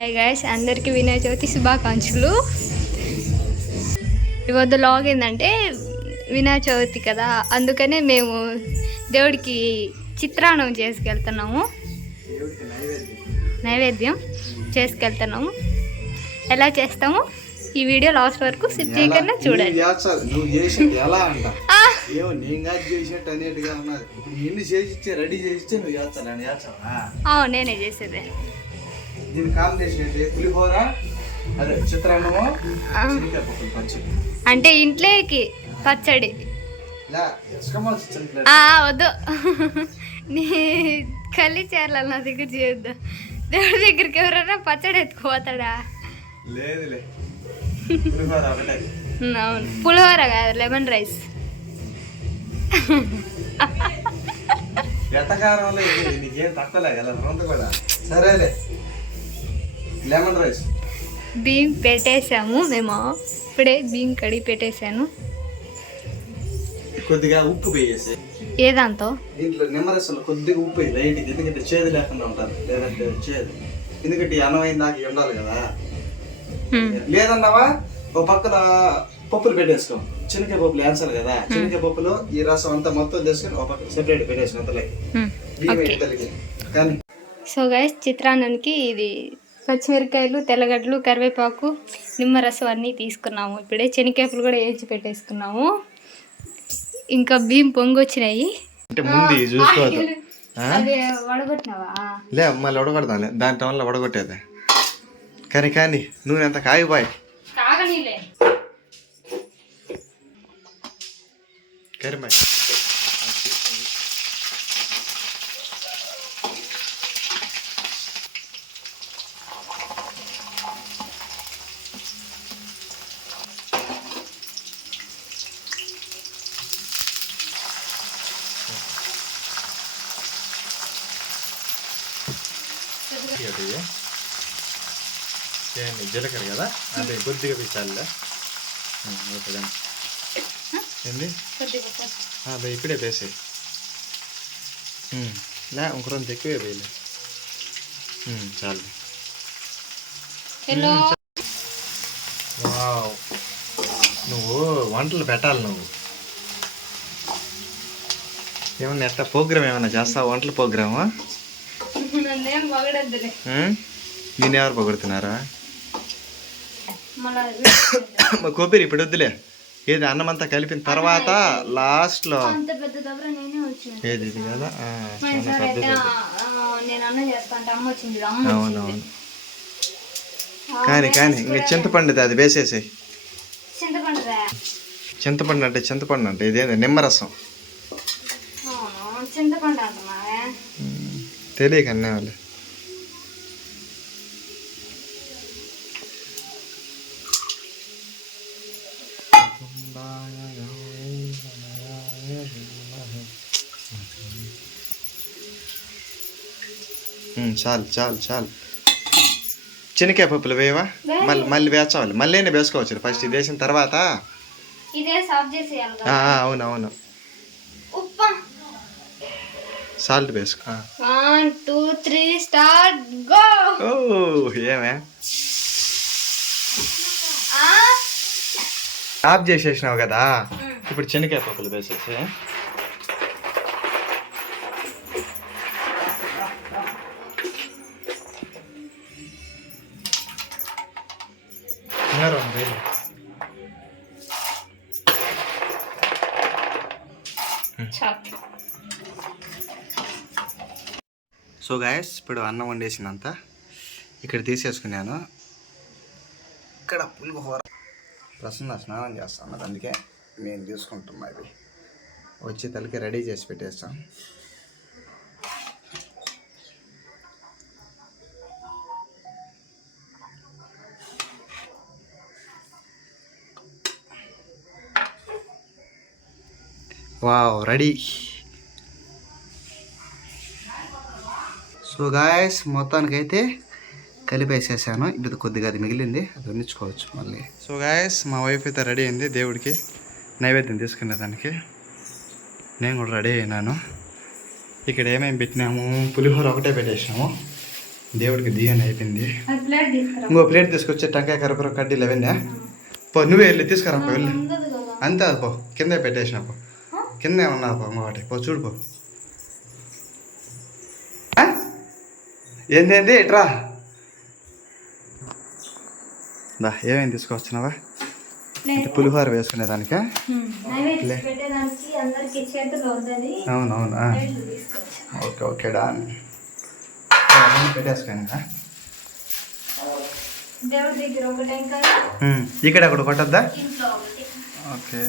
Hi guys అందరికీ వినాయక చవితి శుభాకాంక్షలు. ఇవద్ద log ఏంటంటే వినాయక చవితి కదా అందుకనే మేము దేవుడికి చిత్రాన్నం చేసుకెళ్తున్నాము. నైవేద్యం చేసుకెళ్తున్నాము. ఎలా చేస్తాము? ఈ వీడియో లాస్ట్ వరకు చూడండి. చేస్తాను నేను చేస్తావా అవును నేనే చేసేది. దీని కాంబినేషన్ ఏంటి? పులిహోర అదే చిత్రాన్నము ఆ. చిలికాయ పప్పులు పచ్చి అంటే ఇంట్లోకి పచ్చడి. వద్దు. నీ కలి చేరల నా దగ్గర చేయొద్దు. దేవుడి దగ్గరికి ఎవరైనా పచ్చడి ఎత్తుకుపోతాడా? లేదులే. అవును. పులిహోర కాదు లెమన్ రైస్. ఎట్టకారంలో నీకేం తక్కువలే కదా సరేలే. లెమన్ రైస్ బియ్యం పెట్టేసాము మేము. ఇప్పుడే బియ్యం కడిగి పెట్టేశాను. కొద్దిగా ఉప్పు వేయేసి. ఏదాంతో దీంట్లో నిమ్మరసంలో కొద్దిగా ఉప్పు లైట్గా ఎందుకంటే చేదు లేకుండా ఉంటారు. లేదంటే చేదు. ఎందుకంటే అయిన దాకా ఉండాలి కదా. లేదన్నావా? ఒక పక్కన పప్పులు పెట్టేసుకో. చిన్నకాయ పప్పులు వేస్తారు కదా. చిన్నకాయ పప్పులు ఈ రసం అంతా మొత్తం చేసుకొని ఒక పక్కన సెపరేట్ పెట్టేసుకో అంతలోకి. ఉమ్, బియ్యం ఓకే. ఇద్దరికి కానీ సో గైస్ చిత్రాన్నానికి ఇది పచ్చిమిరకాయలు తెల్లగడ్డలు కరివేపాకు నిమ్మరసం అన్నీ తీసుకున్నాము. ఇప్పుడే శనగకాయలు కూడా వేయించి పెట్టేసుకున్నాము. ఇంకా బియ్యం పొంగొచ్చినాయి. అంటే ముందు చూసుకోవద్దు. లే మళ్ళీ వడగొడదాంలే దాని వల్ల వడగొట్టేది. కానీ కానీ నూనె ఎంత కాగిపోయి జీలకర్ర కదా? అదే కొద్దిగా పెట్టాలి ఓకే ఏంది? అదే ఇప్పుడే వేసాయి లే ఇంకొంత ఎక్కువే వేయలే చాలు. హలో నువ్వు వంటలు పెట్టాలి నువ్వు. ఏమన్నా ఎట్లా ప్రోగ్రామ్ ఏమన్నా చేస్తావా? వంటల ప్రోగ్రామా? నేను ఎవరు పొగుడుతున్నారా? మా కొబ్బరి ఇప్పుడు వద్దులే. ఏది అన్నం అంతా కలిపిన తర్వాత నేనే వచ్చిన. ఏది ఇది కదా? చాలా పెద్దది అవునవును కానీ కానీ ఇంకా చింతపండు అది వేసేసాయి. చింతపండుదా? చింతపండు అంటే చింతపండు అంటే ఇదేంది నిమ్మరసం. అవును? చింతపండు అంటున్నావే? తెలియక అన్నీ వాళ్ళు చాలు చాలు చాలు. శనకాయ పప్పులు వేయవా? మళ్ళీ మళ్ళీ వేచాలి మళ్ళీ వేసుకోవచ్చు ఫస్ట్ ఇది వేసిన తర్వాత? ఇదే సాఫ్ చేసేయాలి ఆ, కదా. ఆ, అవును అవును. ఉప్ప సాల్ట్ వేసుకో. One two three start go! ఓ ఏమే? ఆఫ్ చేసేసినావు కదా? ఇప్పుడు శనకాయ పప్పులు వేసేసి. ఇంకా రెండు వేలు. సో గాయస్ ఇప్పుడు అన్నం వండేసినంత. ఇక్కడ తీసేసుకున్నాను. ఇక్కడ పులిహోర. ప్రసన్న స్నానం చేస్తాను. అందుకే నేను తీసుకుంటున్నా ఇది. వచ్చి తలకి రెడీ చేసి పెట్టేస్తాం వావ్ రెడీ. సో గాయస్ మొత్తానికైతే కలిపేసేసాను. ఇప్పుడు కొద్దిగా అది మిగిలింది. అది వండించుకోవచ్చు మళ్ళీ. సో గాయస్ మా వైఫ్ అయితే రెడీ అయింది దేవుడికి నైవేద్యం తీసుకునే దానికి. నేను కూడా రెడీ అయినాను. ఇక్కడ ఏమేమి పెట్టినాము? పులిహోర ఒకటే పెట్టేసినాము. దేవుడికి బియ్యాన్ని అయిపోయింది. అది ప్లేట్ తీసుకురా. ఇంకో ప్లేట్ తీసుకొచ్చి టెంకాయ కరపర కడ్డీలు అవన్నీ పో నువ్వే వెళ్ళి తీసుకురా పో వెళ్ళి. అంతే అది పో కిందే పెట్టేసిన పో? కిందే ఉన్నది పో ఇంకోటి పో చూడు పో. ఏంది ఇట్రా దా ఏమేమి తీసుకొచ్చినావా? పులిహోర వేసుకునేదానికా అవునవును? Okay okay done. పెట్టేసుకోండి ఇక్కడ ఒకటి కొట్టద్దా? ఓకే.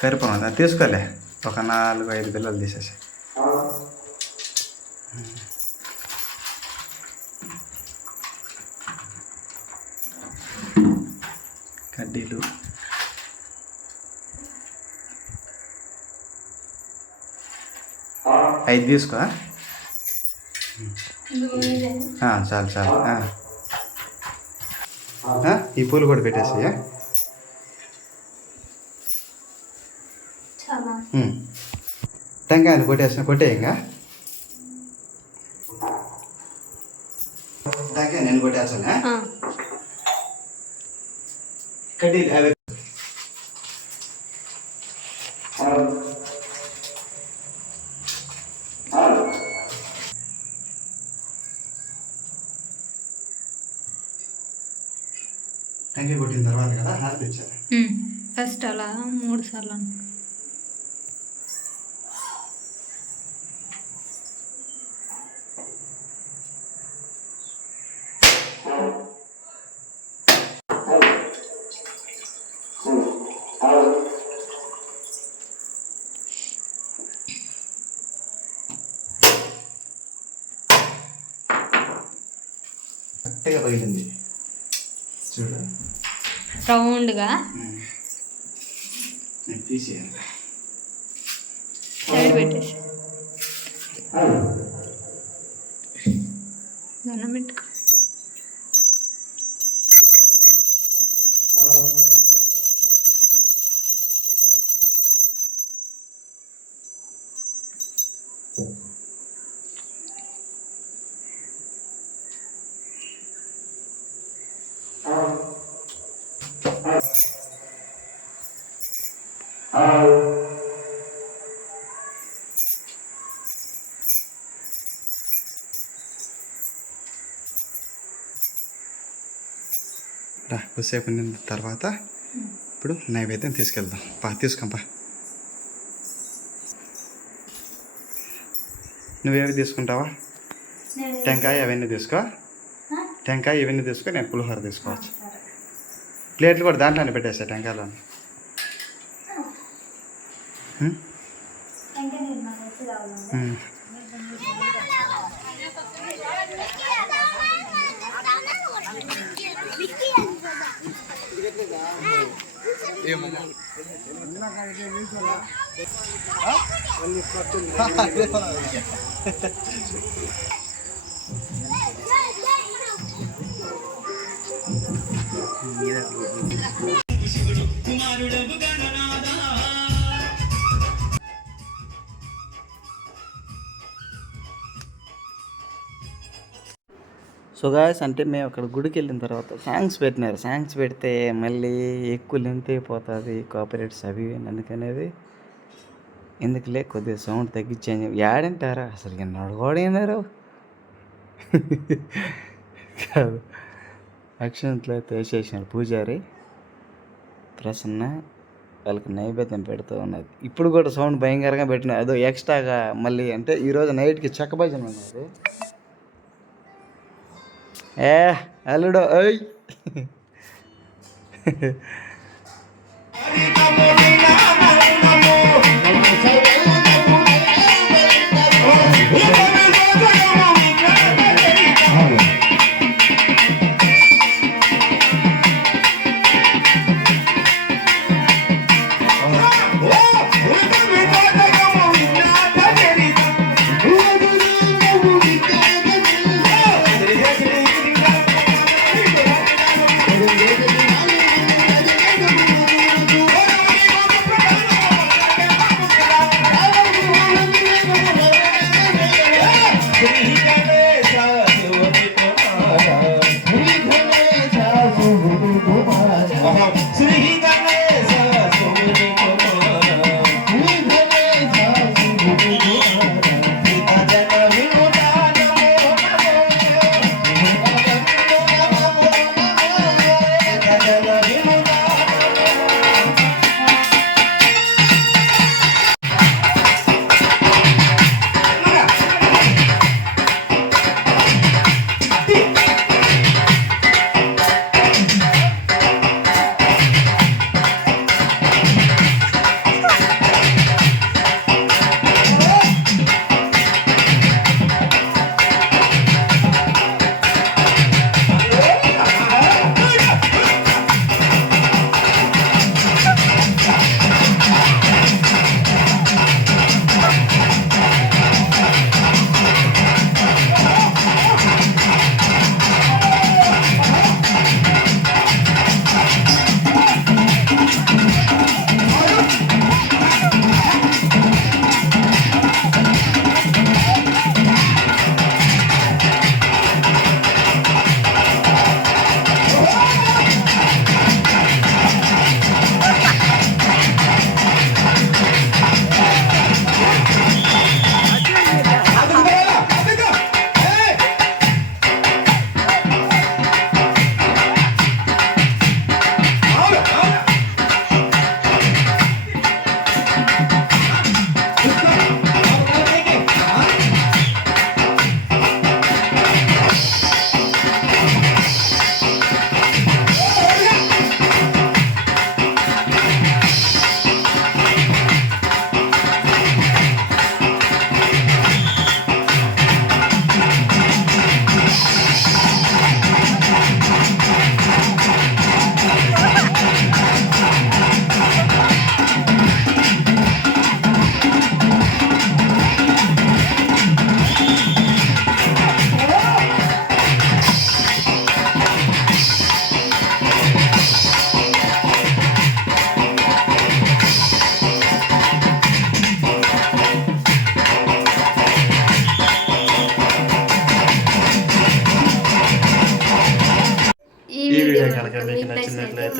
కరిపోను తీసుకోలే. ఒక నాలుగు ఐదు పిల్లలు తీసేసి. కడ్డీలు. ఐదు తీసుకో ఆ, చాలు చాలు ఆ. ఈ పూలు కూడా పెట్టేసి చాలా టెంకాయలు కొట్టేసిన కొట్టే ఇంకా టెంకాయ నేను కొట్టేస్తాను ఆ. కడ్డీలు అవి టెంకాయ కొట్టిన తర్వాత కదా హారతి ఇచ్చారు ఉమ్. ఫస్ట్ అలా మూడు సార్లు తీసేయాలి. సైడ్ పెట్టేసి దండం పెట్టుకో. కొద్దిసేపు నిన్న తర్వాత ఇప్పుడు నైవేద్యం తీసుకెళ్దాం పా తీసుకుంపా నువ్వేవి తీసుకుంటావా టెంకాయ అవన్నీ తీసుకో? టెంకాయ ఇవన్నీ తీసుకో నేను పులిహోర తీసుకోవచ్చు. ప్లేట్లు కూడా దాంట్లోనే పెట్టేసా టెంకాయలో ఇంకా సో గాయస్ అంటే మేము అక్కడ గుడికి వెళ్ళిన తర్వాత సాంగ్స్ పెట్టినారు. సాంగ్స్ పెడితే మళ్ళీ ఎక్కువ లెంత్ అయిపోతుంది కోఆపరేట్స్ అవి అందుకనేది ఎందుకులే కొద్దిగా సౌండ్ తగ్గించేయండి యాడంటారా? అసలు నడగోడేనారు కాదు. అక్షంతలు అయితే వేసేసినారు. పూజారి ప్రసన్న వాళ్ళకి నైవేద్యం పెడుతూ ఉన్నది ఇప్పుడు కూడా సౌండ్ భయంకరంగా పెట్టిన అదో ఎక్స్ట్రాగా మళ్ళీ అంటే ఈరోజు నైట్కి చెక్క భజన ఉన్నది. ఏ అల్లుడో ఓయ్!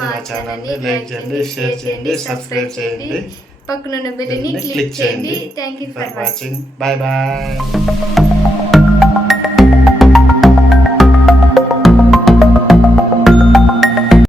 మా ఛానల్ని లైక్ చేయండి షేర్ చేయండి సబ్స్క్రైబ్ చేయండి. పక్కనున్న బెల్ని క్లిక్ చేయండి. Thank you for watching bye bye